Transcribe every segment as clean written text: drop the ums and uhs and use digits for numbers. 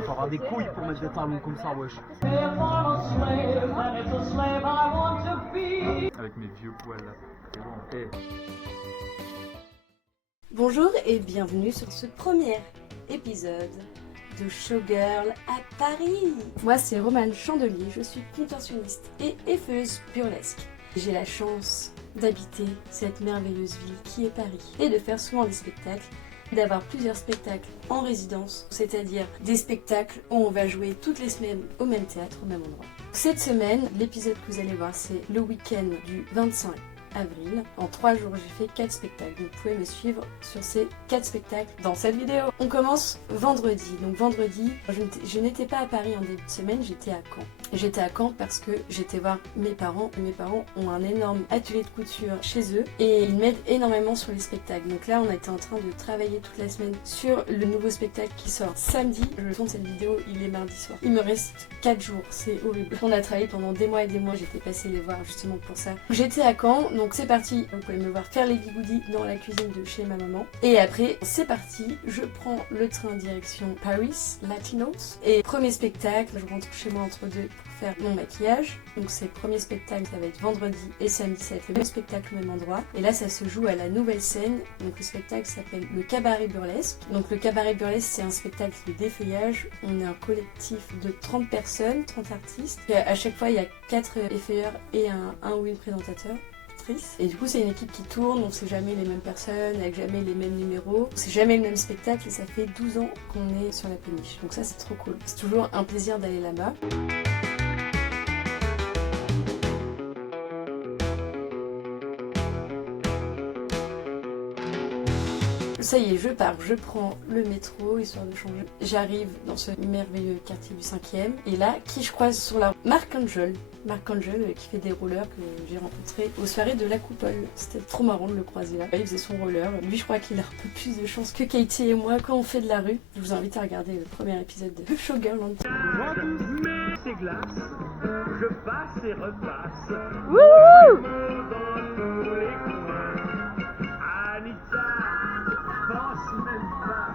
Il faut avoir des couilles pour mettre des talons comme ça, wesh. Avec mes vieux poils là. C'est bon. Hey. Bonjour et bienvenue sur ce premier épisode de Showgirl à Paris. Moi c'est Romane Chandelier, je suis contorsionniste et effeuse burlesque. J'ai la chance d'habiter cette merveilleuse ville qui est Paris et de faire souvent des spectacles, d'avoir plusieurs spectacles en résidence, c'est-à-dire des spectacles où on va jouer toutes les semaines au même théâtre, au même endroit. Cette semaine, l'épisode que vous allez voir, c'est le week-end du 25 avril. En 3 jours, j'ai fait 4 spectacles. Vous pouvez me suivre sur ces 4 spectacles dans cette vidéo. On commence vendredi. Donc vendredi, je n'étais pas à Paris en début de semaine, j'étais à Caen. J'étais à Caen parce que j'étais voir mes parents. Mes parents ont un énorme atelier de couture chez eux et ils m'aident énormément sur les spectacles. Donc là, on était en train de travailler toute la semaine sur le nouveau spectacle qui sort samedi. Je tourne cette vidéo, il est mardi soir. Il me reste 4 jours, c'est horrible. On a travaillé pendant des mois et des mois, j'étais passée les voir justement pour ça. J'étais à Caen, donc c'est parti. Vous pouvez me voir faire les bigoudis dans la cuisine de chez ma maman. Et après, c'est parti, je prends le train direction Paris, Latinos. Et premier spectacle, je rentre chez moi entre deux pour faire mon maquillage. Donc c'est le premier spectacle, ça va être vendredi et samedi, ça va être le même spectacle au même endroit. Et là ça se joue à la Nouvelle Scène. Donc le spectacle s'appelle le Cabaret Burlesque. Donc le Cabaret Burlesque, c'est un spectacle de défeuillage. On est un collectif de 30 personnes, 30 artistes. Et à chaque fois il y a 4 effeuilleurs et un ou une présentateur. Et du coup c'est une équipe qui tourne, on sait jamais les mêmes personnes, avec jamais les mêmes numéros, c'est jamais le même spectacle et ça fait 12 ans qu'on est sur la péniche. Donc ça c'est trop cool. C'est toujours un plaisir d'aller là-bas. Ça y est, je pars, je prends le métro, histoire de changer. J'arrive dans ce merveilleux quartier du 5e. Et là, qui je croise sur la route ? Marc Angel. Marc Angel qui fait des rollers que j'ai rencontré aux soirées de la Coupole. C'était trop marrant de le croiser là. Il faisait son roller. Lui, je crois qu'il a un peu plus de chance que Katie et moi quand on fait de la rue. Je vous invite à regarder le premier épisode de Showgirl. Moi tous ces glaces, je passe et repasse. Wouh! Dans tous les coins. Anita, pense même pas.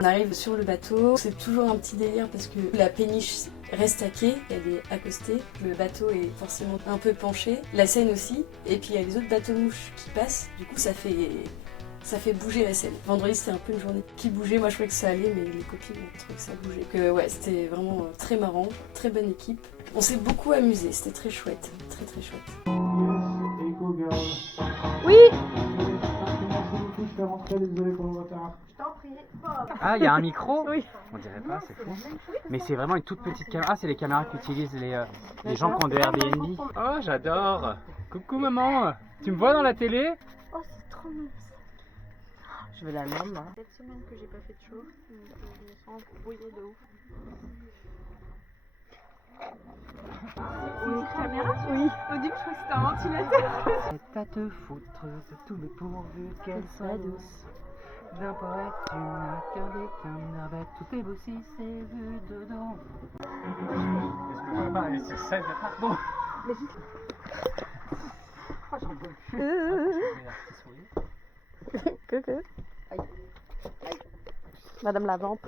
On arrive sur le bateau, c'est toujours un petit délire parce que la péniche reste à quai, elle est accostée, le bateau est forcément un peu penché, la Seine aussi, et puis il y a les autres bateaux mouches qui passent, du coup ça fait bouger la Seine. Vendredi c'était un peu une journée qui bougeait, moi je croyais que ça allait mais les copines ont trouvé que ça bougeait. Donc, ouais, c'était vraiment très marrant, très bonne équipe. On s'est beaucoup amusé, c'était très chouette, très très chouette. Oui. Je fais rentrer, désolé pour le retard. Je t'en prie. Ah, il y a un micro? Oui. On dirait pas, c'est fou. Mais c'est vraiment une toute petite caméra. Ah, c'est les caméras qu'utilisent les gens qui ont des Airbnb. Oh, j'adore. Coucou maman. Tu me vois dans la télé? Oh, c'est trop mignon. Je vais la même. Hein. Cette semaine que j'ai pas fait de show, je me sens embrouillée de ouf. C'est une petite caméra? Oui. Au début, je crois que c'était un ventilateur. C'est à te foutre de tout le pourvu qu'elle soit douce. D'un poète, tu n'as qu'un déclin, avec tout est beau si c'est vu dedans. Je me pas aller sur scène, pardon. Mais juste. Oh, j'en peux plus. Coucou. Aïe. Aïe. Madame la vampe.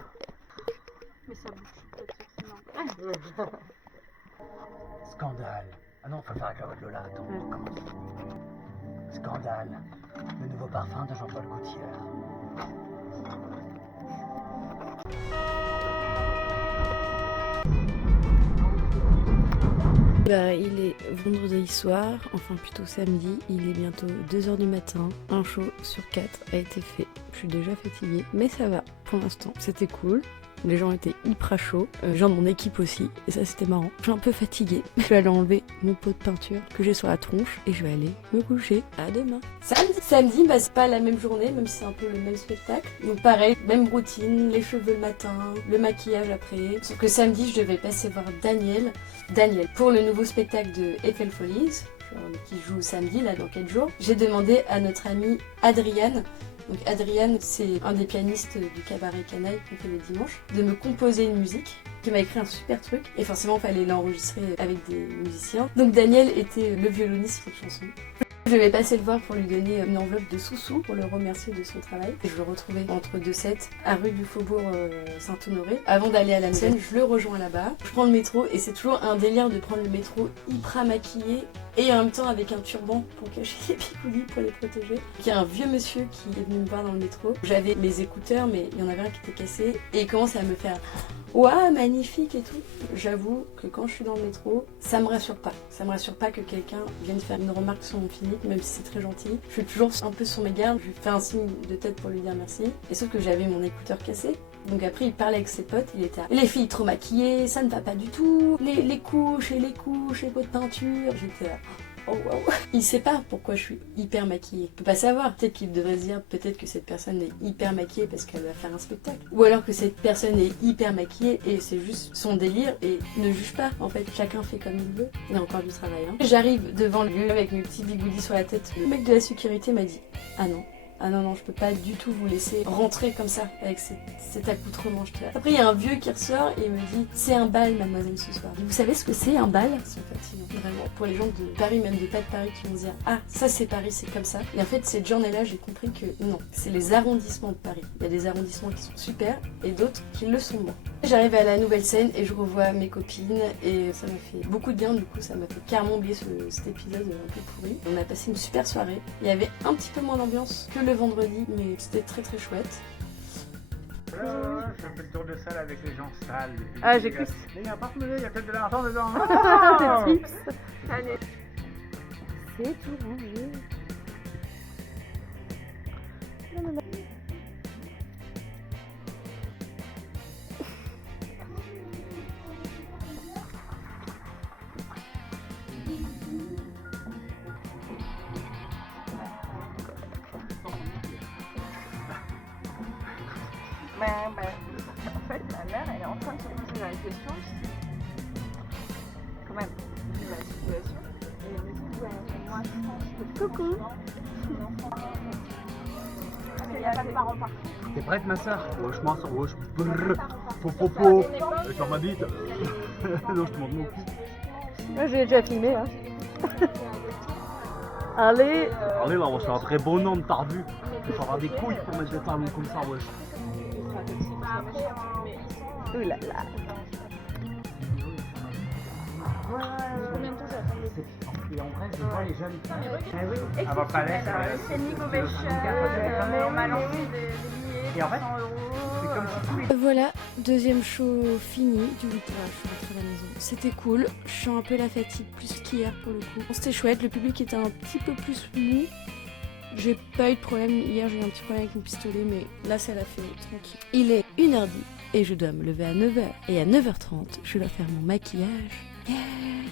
Mais ça bouge, peut-être que c'est Scandale. Ah non, faut le faire avec la voix de Lola. Attends, on commence. Scandale. Le nouveau parfum de Jean-Paul Gaultier. Il est vendredi soir, enfin plutôt samedi, il est bientôt 2h du matin. Un show sur 4 a été fait. Je suis déjà fatiguée, mais ça va pour l'instant. C'était cool. Les gens étaient hyper chauds, les gens de mon équipe aussi, et ça c'était marrant. Je suis un peu fatiguée, je vais aller enlever mon pot de peinture que j'ai sur la tronche et je vais aller me coucher. À demain. Samedi, c'est pas la même journée, même si c'est un peu le même spectacle. Donc pareil, même routine, les cheveux le matin, le maquillage après. Sauf que samedi, je devais passer voir Daniel, pour le nouveau spectacle de Eiffel Follies, qui joue samedi, là dans 4 jours. J'ai demandé à notre amie Adriane. Donc Adriane, c'est un des pianistes du cabaret Canaille qu'on fait le dimanche, de me composer une musique, qui m'a écrit un super truc, et forcément il fallait l'enregistrer avec des musiciens. Donc Daniel était le violoniste de cette chanson. Je vais passer le voir pour lui donner une enveloppe de sous-sous pour le remercier de son travail. Je le retrouvais entre 2-7 à rue du Faubourg Saint-Honoré. Avant d'aller à la scène, je le rejoins là-bas. Je prends le métro et c'est toujours un délire de prendre le métro hyper maquillé et en même temps avec un turban pour cacher les picoulis pour les protéger. Il y a un vieux monsieur qui est venu me voir dans le métro. J'avais mes écouteurs mais il y en avait un qui était cassé et il commence à me faire « Waouh, magnifique » et tout. J'avoue que quand je suis dans le métro, ça me rassure pas. Ça me rassure pas que quelqu'un vienne faire une remarque sur mon physique, même si c'est très gentil. Je suis toujours un peu sur mes gardes, je lui fais un signe de tête pour lui dire merci. Et sauf que j'avais mon écouteur cassé. Donc après il parlait avec ses potes, il était les filles trop maquillées, ça ne va pas du tout, les couches et pots de peinture. J'étais là, oh wow. Il sait pas pourquoi je suis hyper maquillée. Il peut pas savoir, peut-être qu'il devrait se dire peut-être que cette personne est hyper maquillée parce qu'elle va faire un spectacle. Ou alors que cette personne est hyper maquillée et c'est juste son délire et ne juge pas. En fait, chacun fait comme il veut. Il y a encore du travail. Hein. J'arrive devant le lieu avec mes petits bigoudis sur la tête. Le mec de la sécurité m'a dit ah non, je peux pas du tout vous laisser rentrer comme ça avec cet accoutrement. Après, il y a un vieux qui ressort et il me dit c'est un bal, mademoiselle, ce soir. Vous savez ce que c'est un bal? C'est fascinant. Vraiment, pour les gens de Paris, même de pas de Paris, qui vont dire ah, ça c'est Paris, c'est comme ça. Et en fait, cette journée-là, j'ai compris que non, c'est les arrondissements de Paris. Il y a des arrondissements qui sont super et d'autres qui le sont moins. J'arrive à la nouvelle scène et je revois mes copines et ça m'a fait beaucoup de bien. Du coup, ça m'a fait carrément oublier cet épisode un peu pourri. On a passé une super soirée. Il y avait un petit peu moins d'ambiance que le vendredi, mais c'était très très chouette. Je fais le tour de salle avec les gens sales. Ah, j'ai cru. Il y a pas de il y a peut-être de l'argent dedans. Tes tips. Allez. C'est tout rangé. En fait, ma mère, elle est en train de se poser la question si, quand même, vu la situation, et elle me dit, ouais, moi, je pense que coucou, parce qu'il n'y a pas de parents partout. T'es prête, ma soeur? Wesh, ma soeur, wesh, brrr, popo, sur ma bite. Non, je te montre mon cul. Moi, j'ai déjà filmé, hein. Allez. Allez, là, wesh, c'est un très bon homme, t'as vu? Il faut avoir des couilles pour mettre des talons comme ça, wesh. Ouh là là. Et en vrai, je vois les jeunes filles. Ah, pas l'air, c'est Nico Bécher, on m'a lancé des billets, et en fait, 100 €. c'est comme si tous les... Voilà, deuxième show fini du week-end. Je suis rentrée à la maison. C'était cool. Je sens un peu la fatigue plus qu'hier pour le coup. C'était chouette. Le public était un petit peu plus mou. J'ai pas eu de problème. Hier, j'ai eu un petit problème avec mon pistolet, mais là, ça l'a fait tranquille. Il est 1h10 et je dois me lever à 9h. Et à 9h30, je dois faire mon maquillage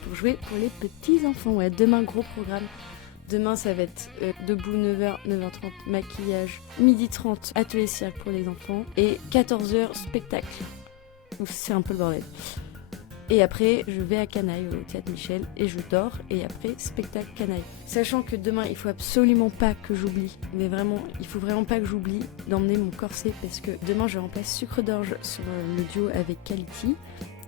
pour jouer pour les petits enfants. Ouais, demain, gros programme. Demain, ça va être debout 9h, 9h30, maquillage, 12h30, atelier cirque pour les enfants et 14h, spectacle. C'est un peu le bordel. Et après, je vais à Canaille, au Théâtre Michel, et je dors, et après, spectacle Canaille. Sachant que demain, il faut absolument pas que j'oublie, mais vraiment, il faut vraiment pas que j'oublie d'emmener mon corset, parce que demain, je remplace Sucre d'Orge sur le duo avec Quality.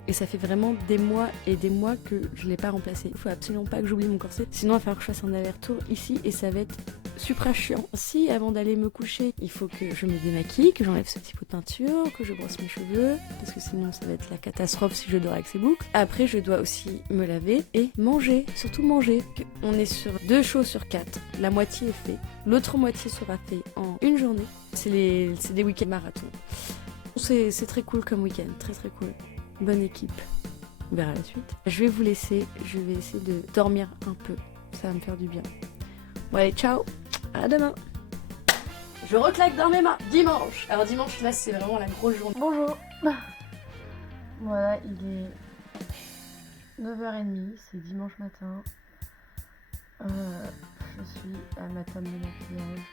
Et ça fait vraiment des mois et des mois que je ne l'ai pas remplacé. Il faut absolument pas que j'oublie mon corset. Sinon, il va falloir que je fasse un aller-retour ici et ça va être super chiant. Si, avant d'aller me coucher, il faut que je me démaquille, que j'enlève ce petit pot de peinture, que je brosse mes cheveux, parce que sinon, ça va être la catastrophe si je dors avec ces boucles. Après, je dois aussi me laver et manger. Surtout manger. On est sur 2 shows sur 4. La moitié est fait. L'autre moitié sera fait en une journée. C'est des week-ends marathon. C'est très cool comme week-end. Très très cool. Bonne équipe. On verra la suite. Je vais vous laisser. Je vais essayer de dormir un peu. Ça va me faire du bien. Bon allez, ciao. À demain. Je reclaque dans mes mains. Dimanche. Alors dimanche, là, c'est vraiment la grosse journée. Bonjour. Voilà, il est 9h30. C'est dimanche matin. Je suis à ma table de maquillage.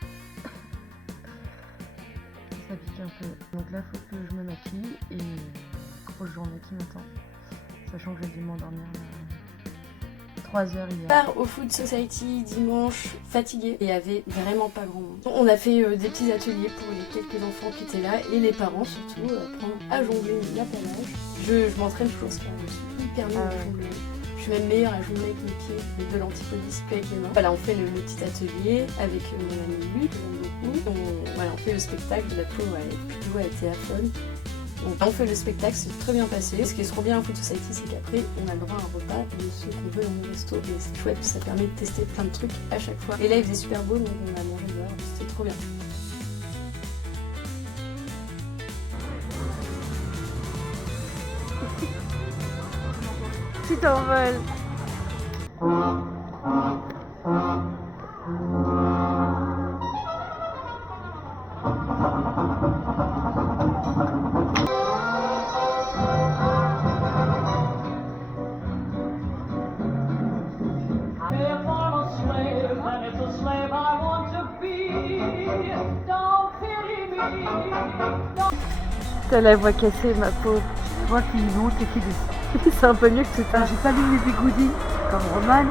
Ça pique un peu. Donc là, faut que je me maquille et... grosse journée qui m'attend, sachant que j'ai dû m'endormir à 3h hier. Je pars au Food Society dimanche, fatiguée, et il y avait vraiment pas grand monde. On a fait des petits ateliers pour les quelques enfants qui étaient là, et les parents surtout, apprendre à jongler la planage. Je m'entraîne toujours, je suis hyper nulle à jongler. Je suis même meilleure à jongler avec mes pieds de l'antipolis qu'avec les mains. Voilà, on fait le petit atelier avec mon ami Louis, que j'aime beaucoup. On fait le spectacle, la peau elle était à fond. On fait le spectacle, c'est très bien passé. Ce qui est trop bien en Food Society, c'est qu'après, on a le droit à un repas de ce qu'on veut dans le resto. Et c'est chouette, ça permet de tester plein de trucs à chaque fois. Et là, il faisait super beau, donc on a mangé dehors. C'était trop bien. Tu t'envoles. T'as la voix cassée, ma pauvre. Moi qui monte et qui descend. C'est un peu mieux que tout à J'ai pas mis les bigoudis comme Roman,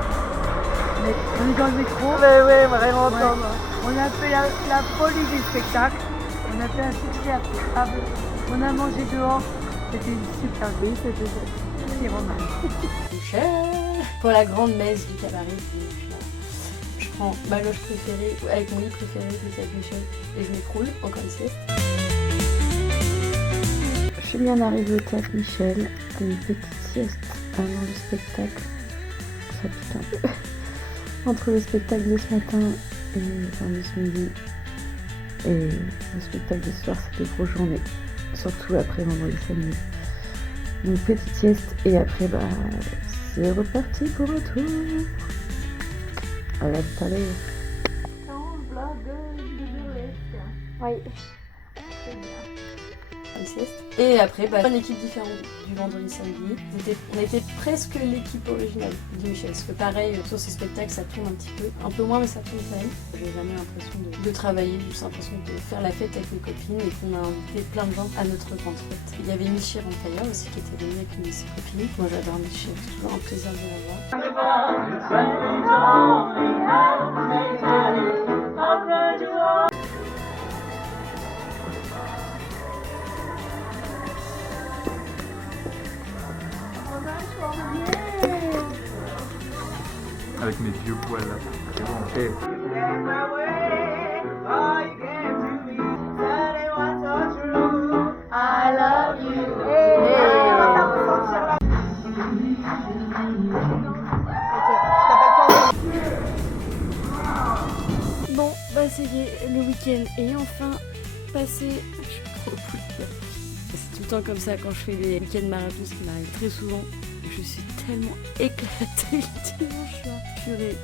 mais on est dans le métro. Mais ouais, vraiment Ouais. entendre. On a fait la folie du spectacle. On a fait un succès incroyable. On a mangé dehors. C'était une super vie. C'était ça. Merci Roman. Michel. Pour la grande messe du cabaret, je prends ma loge préférée, avec mon lit préféré, c'est avec Michel, et je m'écroule, encore une sieste. Je suis bien arrivée au théâtre Michel, une petite sieste avant le spectacle. Ça pique un peu. Entre le spectacle de ce matin et de ce midi et le spectacle de ce soir, c'était une grosse journée. Surtout après vendredi samedi. Donc petite sieste et après c'est reparti pour un tour. À la tout à l'heure. Oui. Une sieste. Et après, une équipe différente du vendredi samedi. On était presque l'équipe originale de Michel. Parce que pareil, sur ces spectacles, ça tourne un peu moins, mais ça tourne quand même. J'ai jamais l'impression de travailler, juste l'impression de faire la fête avec mes copines et qu'on a invité plein de gens à notre grande fête. Il y avait Michel Rampaya aussi qui était venu avec une de ses copines. Moi j'adore Michel, c'est toujours un plaisir de la voir. Avec mes vieux poils là. C'est bon, ok. Bon, ça y est, le week-end est enfin passé. Je suis trop cool. C'est tout le temps comme ça quand je fais des week-ends marathons, ce qui m'arrive très souvent. Je suis tellement éclatée le dimanche soir. Purée.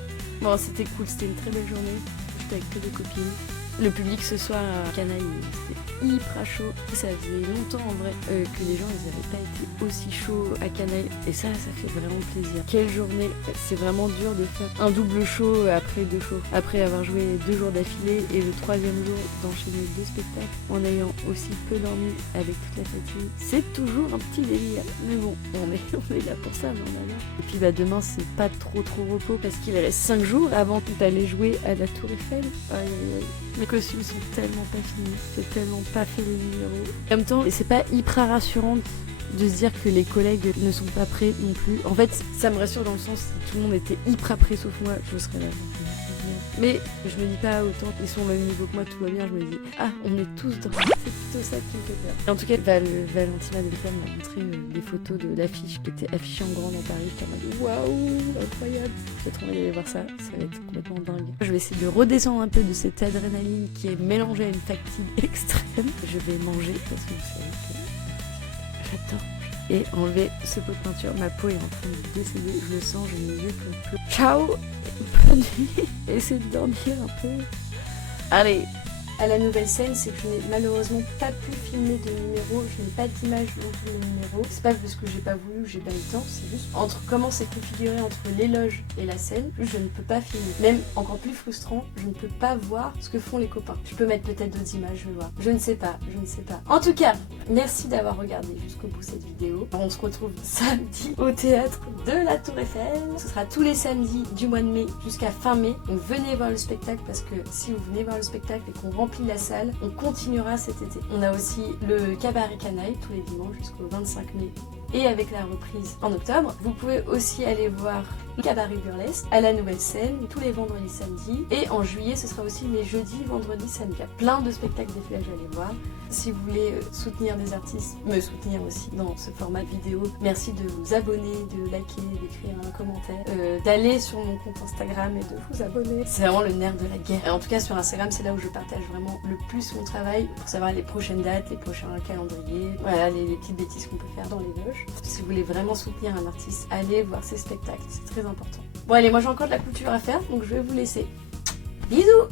Bon, c'était cool, c'était une très belle journée. J'étais avec que des copines. Le public ce soir à Canaille, c'était hyper chaud. Ça faisait longtemps en vrai que les gens ils n'avaient pas été aussi chauds à Canaille. Et ça fait vraiment plaisir. Quelle journée. C'est vraiment dur de faire un double show après 2 shows. Après avoir joué 2 jours d'affilée et le 3e jour d'enchaîner 2 spectacles en ayant aussi peu dormi avec toute la fatigue. C'est toujours un petit délire. Mais bon, on est là pour ça, mais on a l'air. Et puis demain c'est pas trop repos parce qu'il reste 5 jours avant d'aller jouer à la Tour Eiffel. Aïe aïe aïe. Les costumes sont tellement pas finis, c'est tellement pas fait les numéros. En même temps, c'est pas hyper rassurant de se dire que les collègues ne sont pas prêts non plus. En fait, ça me rassure dans le sens si tout le monde était hyper prêt sauf moi, je serais là. Mais je me dis pas autant qu'ils sont au même niveau que moi, tout va bien, je me dis on est tous dans. C'est plutôt ça qui me fait peur. Et en tout cas, Valentina Delphine m'a montré des photos de l'affiche qui était affichée en grand à Paris. J'étais en mode waouh, incroyable. J'ai trop envie d'aller voir ça, ça va être complètement dingue. Je vais essayer de redescendre un peu de cette adrénaline qui est mélangée à une fatigue extrême. Je vais manger parce que vous savez que j'adore. Et enlever ce pot de peinture. Ma peau est en train de décéder, je le sens, j'ai mes yeux qui pleurent. Ciao, bonne nuit, essayez de dormir un peu. Allez. À la nouvelle scène, c'est que je n'ai malheureusement pas pu filmer de numéro, je n'ai pas d'image non plus de numéro. C'est pas parce que j'ai pas voulu ou j'ai pas eu le temps, c'est juste entre comment c'est configuré entre les loges et la scène, je ne peux pas filmer. Même encore plus frustrant, je ne peux pas voir ce que font les copains. Je peux mettre peut-être d'autres images, je vais voir. Je ne sais pas. En tout cas, merci d'avoir regardé jusqu'au bout cette vidéo. On se retrouve samedi au théâtre de la Tour Eiffel. Ce sera tous les samedis du mois de mai jusqu'à fin mai. Donc venez voir le spectacle parce que si vous venez voir le spectacle et qu'on remplit la salle, on continuera cet été. On a aussi le cabaret Canaille tous les dimanches jusqu'au 25 mai et avec la reprise en octobre. Vous pouvez aussi aller voir le cabaret burlesque à la Nouvelle Scène tous les vendredis samedis, et en juillet ce sera aussi les jeudis, vendredis, samedis. Il y a plein de spectacles défilés à aller voir. Si vous voulez soutenir des artistes, me soutenir aussi dans ce format vidéo, merci de vous abonner, de liker, d'écrire un commentaire, d'aller sur mon compte Instagram et de vous abonner. C'est vraiment le nerf de la guerre. En tout cas sur Instagram, c'est là où je partage vraiment le plus mon travail pour savoir les prochaines dates, les prochains calendriers, voilà, les petites bêtises qu'on peut faire dans les loges. Si vous voulez vraiment soutenir un artiste, allez voir ses spectacles, c'est très important. Bon allez, moi j'ai encore de la couture à faire, donc je vais vous laisser. Bisous!